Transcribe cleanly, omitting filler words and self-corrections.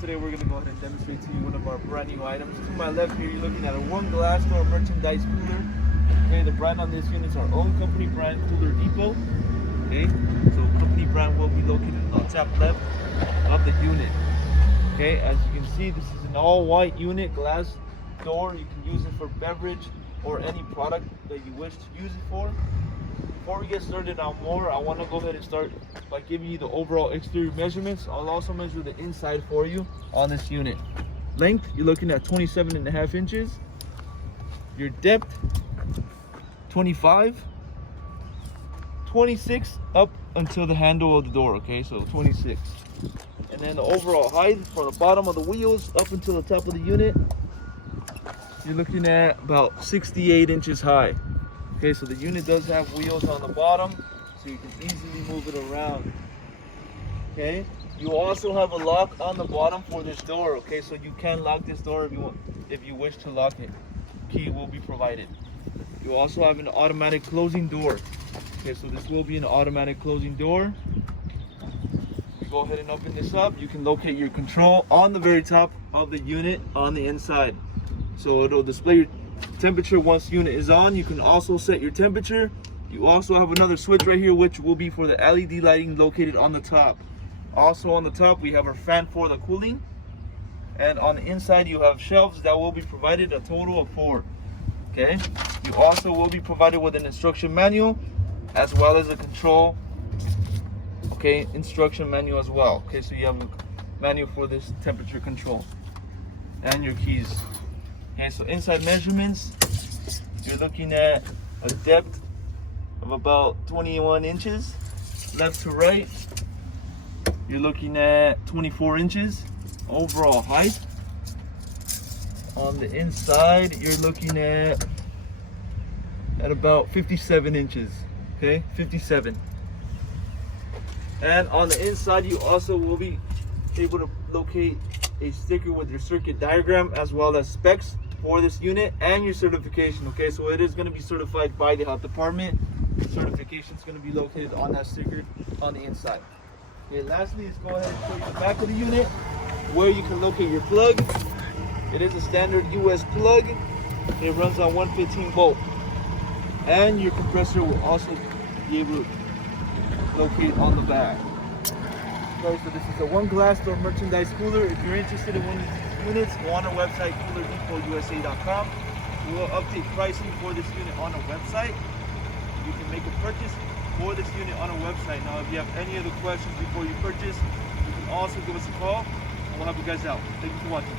today we're going to go ahead and demonstrate to you one of our brand new items. To my left here, you're looking at a one glass door merchandise cooler. Okay, the brand on this unit is our own company brand, Cooler Depot. Okay, so company brand will be located on top left of the unit. Okay, as you can see, this is an all white unit, glass door. You can use it for beverage or any product that you wish to use it for. Before we get started on more, I want to go ahead and start by giving you the overall exterior measurements. I'll also measure the inside for you on this unit. Length, you're looking at 27.5 inches. Your depth, 25, 26 up until the handle of the door, okay, so 26. And then the overall height from the bottom of the wheels up until the top of the unit, you're looking at about 68 inches high. Okay, so the unit does have wheels on the bottom, so you can easily move it around. Okay, you also have a lock on the bottom for this door. Okay, so you can lock this door if you want, if you wish to lock it. Key will be provided. You also have an automatic closing door. Okay, so this will be an automatic closing door. You go ahead and open this up. You can locate your control on the very top of the unit on the inside. So it'll display your temperature once unit is on. You can also set your temperature. You also have another switch right here, which will be for the LED lighting located on the top. Also on the top, we have our fan for the cooling. And on the inside, you have shelves that will be provided, a total of 4. Okay. You also will be provided with an instruction manual as well as a control, okay, instruction manual as well. Okay, so you have a manual for this temperature control and your keys. Okay, so inside measurements, you're looking at a depth of about 21 inches. Left to right, you're looking at 24 inches. Overall height, on the inside, you're looking at about 57 inches. Okay, 57. And on the inside, you also will be able to locate a sticker with your circuit diagram as well as specs for this unit and your certification. Okay, so it is going to be certified by the health department. Certification is going to be located on that sticker on the inside. Okay, lastly, let's go ahead and show you the back of the unit where you can locate your plug. It is a standard US plug. It runs on 115 volt, and your compressor will also be able to locate on the back. Okay, so this is a one glass door merchandise cooler. If you're interested in one of these units, go on our website, coolerdepot.usa.com. We will update pricing for this unit on our website. You can make a purchase for this unit on our website. Now, if you have any other questions before you purchase, you can also give us a call and we'll help you guys out. Thank you for watching.